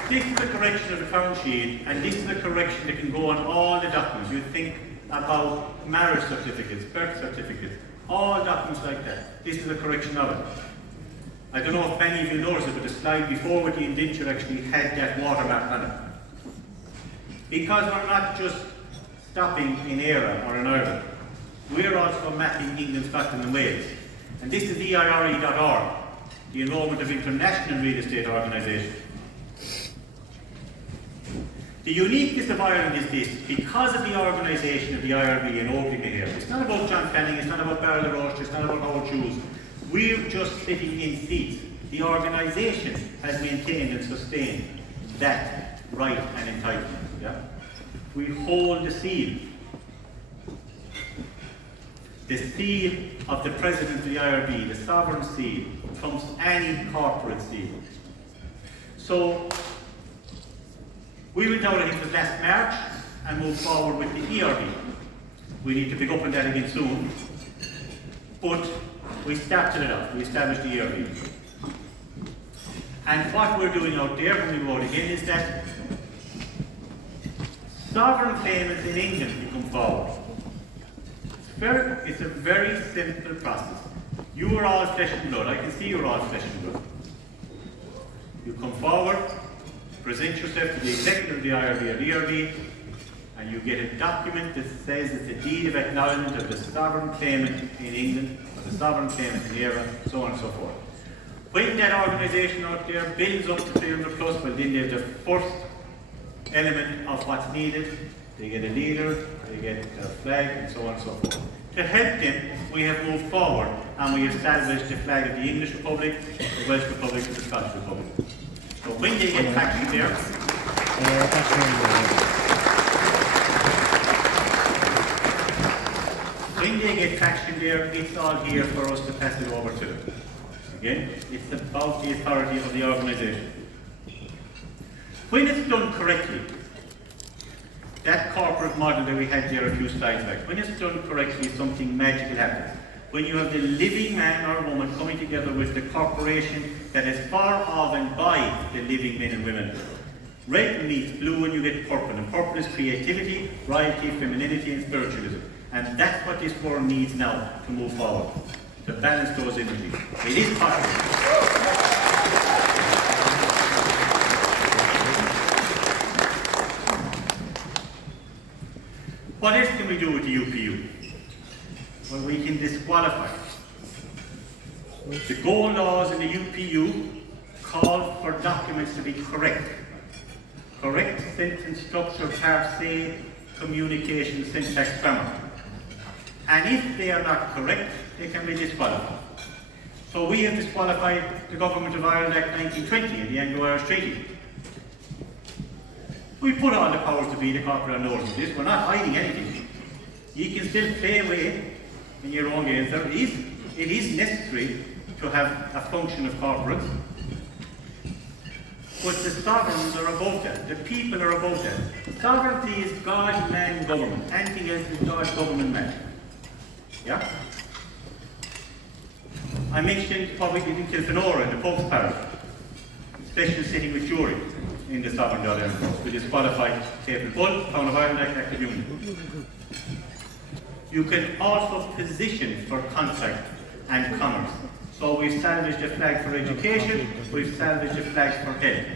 This is a correction of the crown shield, and this is a correction that can go on all the documents. You think about marriage certificates, birth certificates, all documents like that. This is a correction of it. I don't know if many of you noticed it, but the slide before with the indenture actually had that watermark on it. Because we're not just stopping in Éire or in Ireland, we're also mapping England, Scotland and Wales. And this is EIRE.org, the Enrollment of International Real Estate Organisation. The uniqueness of Ireland is this: because of the organisation of the IRB and opening it here. It's not about John Flanagan, it's not about Barra Roche, it's not about Howard Hughes. We're just sitting in seats. The organisation has maintained and sustained that right and entitlement. Yeah? We hold the seal. The seal of the President of the IRB, the sovereign seal, trumps any corporate seal. So, we went out, I think it was last March, and moved forward with the ERB. We need to pick up on that again soon. But we started it off, we established the ERB. And what we're doing out there when we vote again is that sovereign claimants in England can come forward. It's a very simple process. You are all flesh and blood. I can see you're all flesh and blood. You come forward, present yourself to the executive of the IRB or the ERB, and you get a document that says it's a deed of acknowledgement of the sovereign claimant in England, or the sovereign claimant in Éire, so on and so forth. When that organisation out there builds up to 300 plus, well then there's the first element of what's needed. They get a leader, they get a flag, and so on and so forth. To help them, we have moved forward and we established the flag of the English Republic, the Welsh Republic, and the Scottish Republic. So when they get traction there, it's all here for us to pass it over to them. Again, it's about the authority of the organisation. When it's done correctly, that corporate model that we had there a few slides back, when it's done correctly, something magical happens. When you have the living man or woman coming together with the corporation that is for, of and by the living men and women. Red meets blue and you get purple, and purple is creativity, royalty, femininity and spiritualism. And that's what this world needs now to move forward, to balance those energies. It is possible. What else can we do with the UPU? Well, we can disqualify. The goal laws in the UPU call for documents to be correct. Correct sentence structure, parse, communication, syntax, grammar. And if they are not correct, they can be disqualified. So we have disqualified the Government of Ireland Act 1920 in the Anglo-Irish Treaty. We put all the powers to be the corporate on notice of this. We're not hiding anything. You can still play away in your own games. It is necessary to have a function of corporates. But the sovereigns are above that. The people are above that. Sovereignty is God, man, government. Anything else is God, government, man. Yeah? I mentioned public in Kilfenora in the Pope's Parish. Special sitting with jury in the Sovereign Law Enforcement. We disqualified Table Bull, Town of Ireland Act, Act of Union. You can also position for contract and commerce. So we've salvaged a flag for education, we've salvaged a flag for health.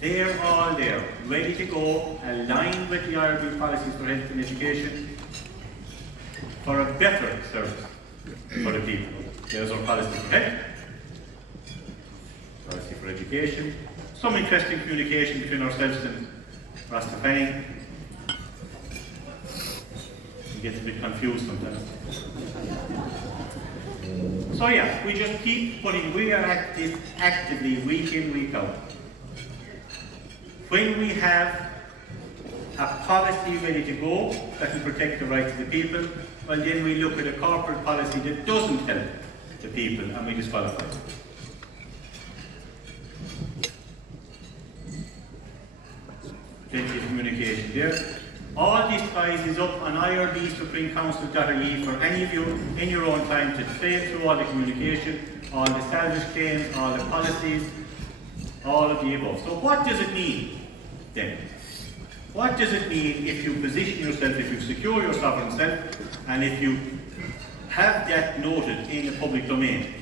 They're all there, ready to go, aligned with the IRB policies for health and education, for a better service for the people. There's our policy for health, policy for education, some interesting communication between ourselves and Rastafari. It gets a bit confused sometimes. So yeah, we just keep putting, we are at this actively week in, week out. When we have a policy ready to go that will protect the rights of the people, well then we look at a corporate policy that doesn't help the people and we disqualify it. Plenty of communication there. All this guys is up on irbsupremecouncil.ie for any of you in your own time to trail through all the communication, all the salvage claims, all the policies, all of the above. So what does it mean then? What does it mean if you position yourself, if you secure your sovereign self, and if you have that noted in the public domain?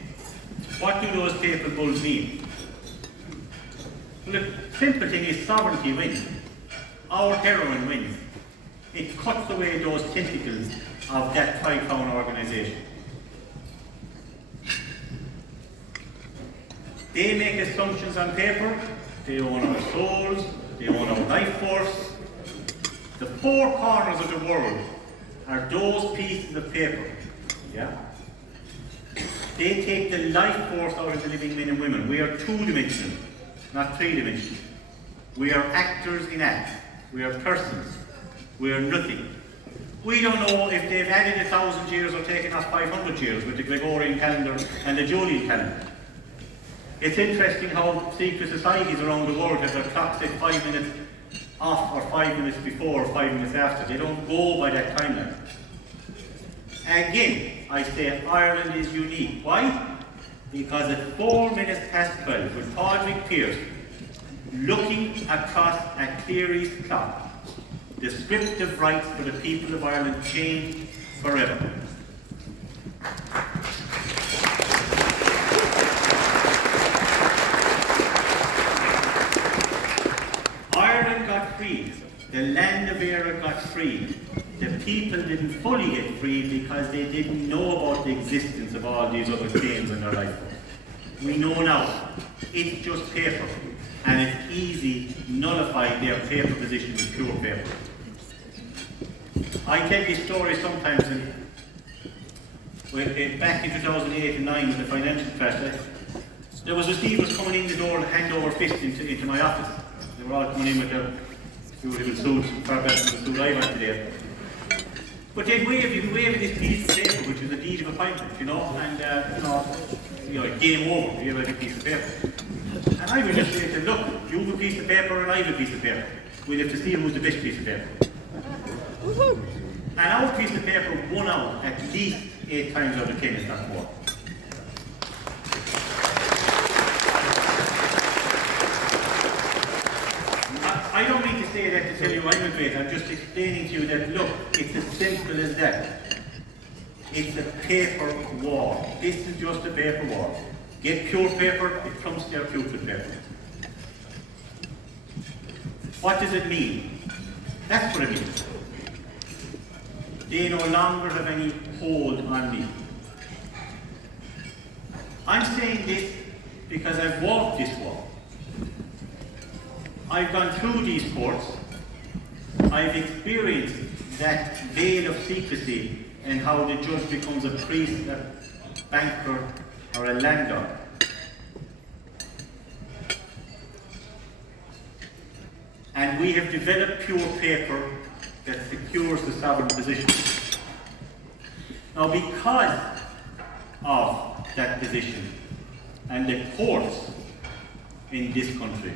What do those papal bulls mean? Well, the simple thing is sovereignty wins. Our heroine wins. It cuts away those tentacles of that tri-crown organisation. They make assumptions on paper, they own our souls, they own our life force. The four corners of the world are those pieces of paper. Yeah? They take the life force out of the living men and women. We are two-dimensional, not three-dimensional. We are actors in acts. We are persons. We are nothing. We don't know if they've added 1,000 years or taken off 500 years with the Gregorian calendar and the Julian calendar. It's interesting how secret societies around the world have their clocks set 5 minutes off or 5 minutes before or 5 minutes after. They don't go by that timeline. Again, I say Ireland is unique. Why? Because at 4 minutes past 12, with Padraig Pearse looking across a Cleary's clock, descriptive rights for the people of Ireland changed forever. Ireland got freed. The land of Éire got freed. The people didn't fully get freed because they didn't know about the existence of all these other claims in their life. We know now. It's just paper. And it's easy to nullify their paper position with pure paper. I tell this story sometimes back in 2008 and 9 with the financial crash. There was receivers coming in the door and hand over fist into my office. They were all coming in with their beautiful suits, far better than the suit I went today. But then wave this piece of paper, which is a deed of appointment, and game over, you have a piece of paper. And I would just say to them, look, you have a piece of paper and I have a piece of paper. We'll have to see who's the best piece of paper. And our piece of paper won out at least 8 times out of 10, if not more. I don't mean to say that to tell you I'm a great, I'm just explaining to you that, look, it's as simple as that. It's a paper war. This is just a paper war. Get pure paper, it trumps their putrid paper. What does it mean? That's what it means. They no longer have any hold on me. I'm saying this because I've walked this walk. I've gone through these courts. I've experienced that veil of secrecy and how the judge becomes a priest, a banker, or a landlord. And we have developed pure paper that secures the sovereign position. Now, because of that position and the courts in this country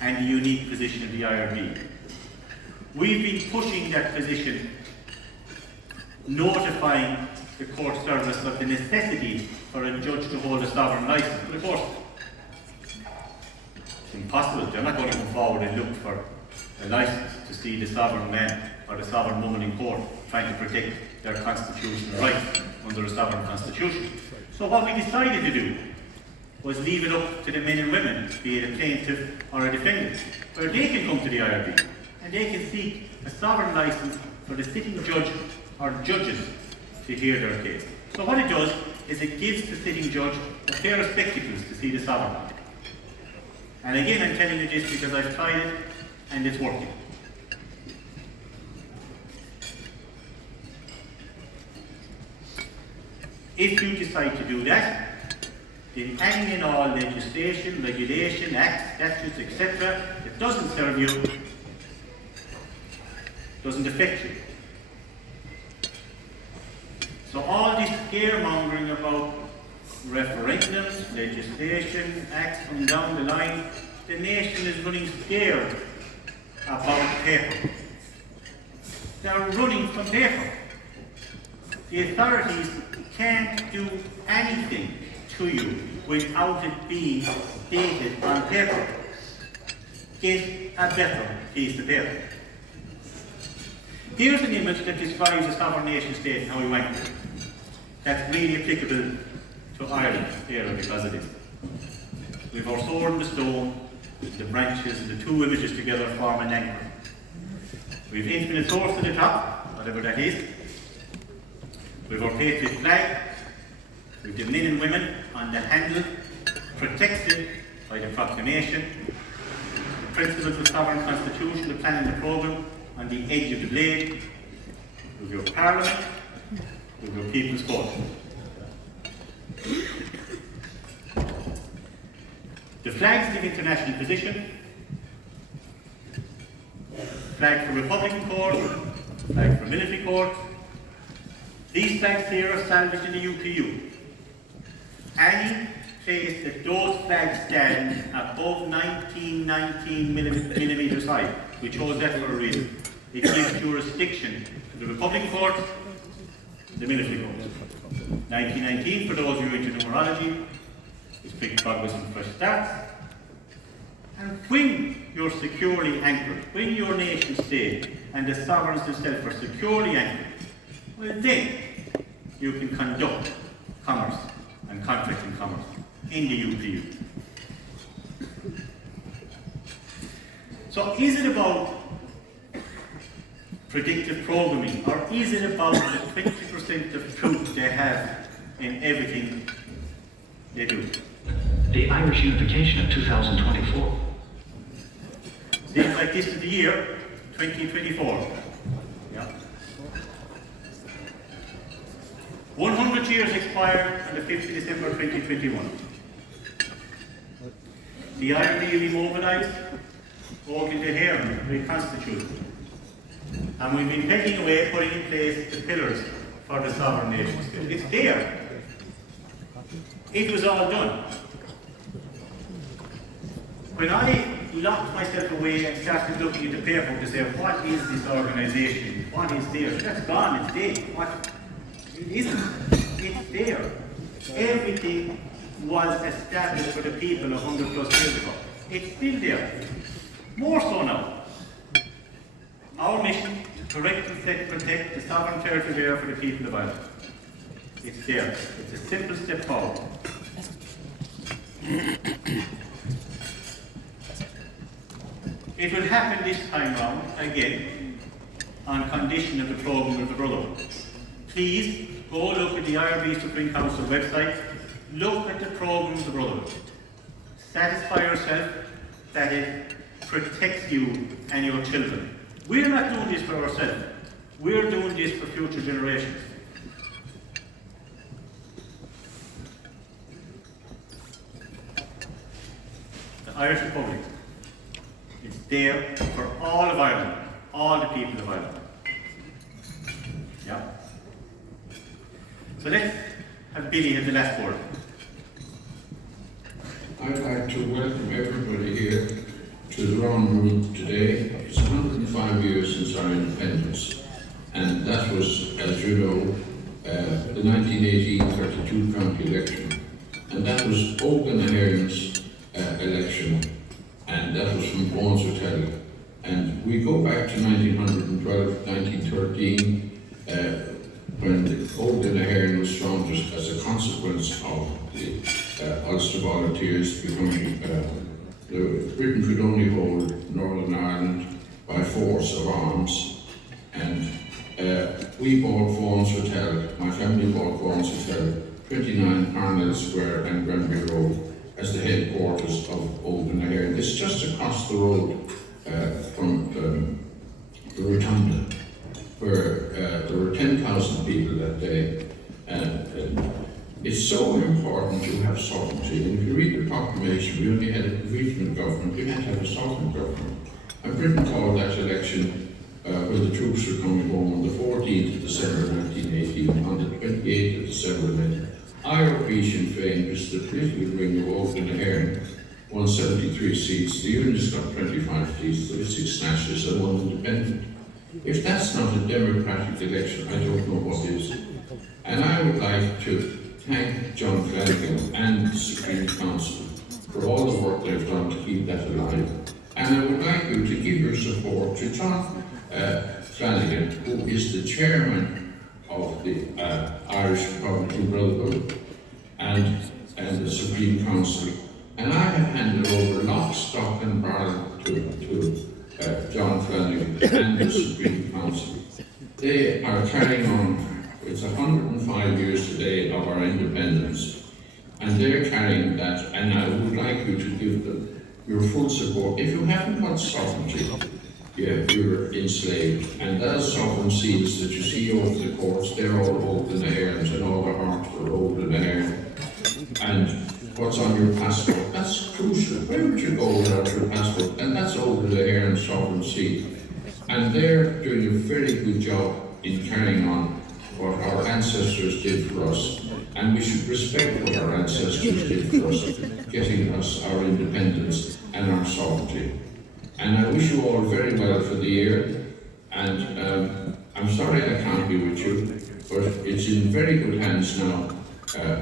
and the unique position of the IRB, we've been pushing that position, notifying the court service of the necessity for a judge to hold a sovereign licence. But of course, it's impossible. They're not going to come forward and look for a licence to see the sovereign man or the sovereign woman in court trying to protect their constitutional rights under a sovereign constitution. So what we decided to do was leave it up to the men and women, be it a plaintiff or a defendant, where they can come to the IRB and they can seek a sovereign licence for the sitting judge or judges to hear their case. So what it does is it gives the sitting judge a pair of spectacles to see the sovereign. And again, I'm telling you this because I've tried it and it's working. If you decide to do that, then any and all legislation, regulation, acts, statutes, etc. that doesn't serve you, doesn't affect you. So all this scaremongering about referendums, legislation, acts from down the line, the nation is running scared about paper. They're running from paper. The authorities can't do anything to you without it being stated on paper. Get a better piece of paper. Here's an image that describes a sovereign nation state and how we went. That's really applicable to Ireland there because of this. We've our sword and the stone, the branches and the two images together form an anchor. We've infinite source at the top, whatever that is. We've our patriot flag. We've the men and women on the handle, protected by the proclamation. The principles of the sovereign constitution, the plan and the programme on the edge of the blade. We've your parliament. We've your people's court. The flags give international position. Flag for Republican court, flag for military court. These flags here are salvaged in the UPU. Any place that those flags stand above 19 millimetres high, we chose that for a reason. It gives jurisdiction to the Republican court, the military court. 1919, for those of you into numerology, is quick progress and fresh starts. And when you're securely anchored, when your nation state and the sovereigns themselves are securely anchored, well then you can conduct commerce and contracting commerce in the UPU. So is it about predictive programming, or is it about the 20% of truth they have in everything they do? The Irish unification of 2024. Seems like this is the year 2024. Yeah. 100 years expired on the 5th of December 2021. The IRB will be mobilised, broken to here, reconstituted. And we've been taking away, putting in place the pillars for the sovereign nation state. It's there. It was all done. When I locked myself away and started looking at the paper to say, what is this organisation? What is there? That's gone, it's dead. What? It isn't. It's there. Everything was established for the people 100 plus years ago. It's still there. More so now. Our mission, to correct and protect the sovereign territory there for the people of Ireland. It's there. It's a simple step forward. It will happen this time round, again, on condition of the programme of the Brotherhood. Please go look at the IRB Supreme Council website, look at the programme of the Brotherhood. Satisfy yourself that it protects you and your children. We're not doing this for ourselves. We're doing this for future generations. The Irish Republic. It's there for all of Ireland, all the people of Ireland. Yeah. So let's have Billy have the last word. I'd like to welcome everybody here to the Round Room today. It's 105 years since our independence, and that was, as you know, the 1918 32 county election, and that was Open Ahern's election, and that was from Bones Hotel. And we go back to 1912, 1913, when Open Ahern was founded as a consequence of the Ulster Volunteers becoming Britain could only hold Northern Ireland by force of arms, and we bought Vaughan's Hotel, my family bought Vaughan's Hotel, 29 Parnell Square and Granby Road, as the headquarters of Open Ahern. It's just across the road from the Rotunda, where there were 10,000 people that day. And it's so important to have sovereignty. And if you read the proclamation, we only had a provisional government, we had to have a sovereign government. And Britain called that election when the troops were coming home on the 14th of December 1918, on the 28th of December IRP Sinn Féin, which is the political wing of Open Ahern, won 73 seats, the Unionists got 25 seats, 36 snatches and 1 independent. If that's not a democratic election, I don't know what is. And I would like to thank John Flanagan and the Supreme Council for all the work they've done to keep that alive. And I would like you to give your support to John Flanagan, who is the chairman of the Irish Republican Brotherhood and the Supreme Council. And I have handed over lock, stock and barrel to John Flanagan and the Supreme Council. They are carrying on, it's 105 years today of our independence, and they're carrying that, and I would like you to give them your full support. If you haven't got sovereignty, you're enslaved, and those sovereign seals that you see over the courts, they're all Open Aherns, and all the hearts are Open Ahern. And what's on your passport, that's crucial. Where would you go without your passport? And that's Open Ahern sovereign seal. And they're doing a very good job in carrying on what our ancestors did for us. And we should respect what our ancestors did for us, getting us our independence and our sovereignty. And I wish you all very well for the year. And I'm sorry I can't be with you, but it's in very good hands now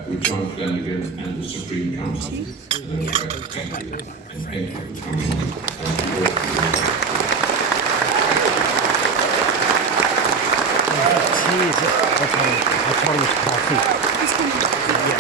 with John Flanagan and the Supreme Council. And I would like to thank you, and thank you for coming. I thought it was coffee. Yeah.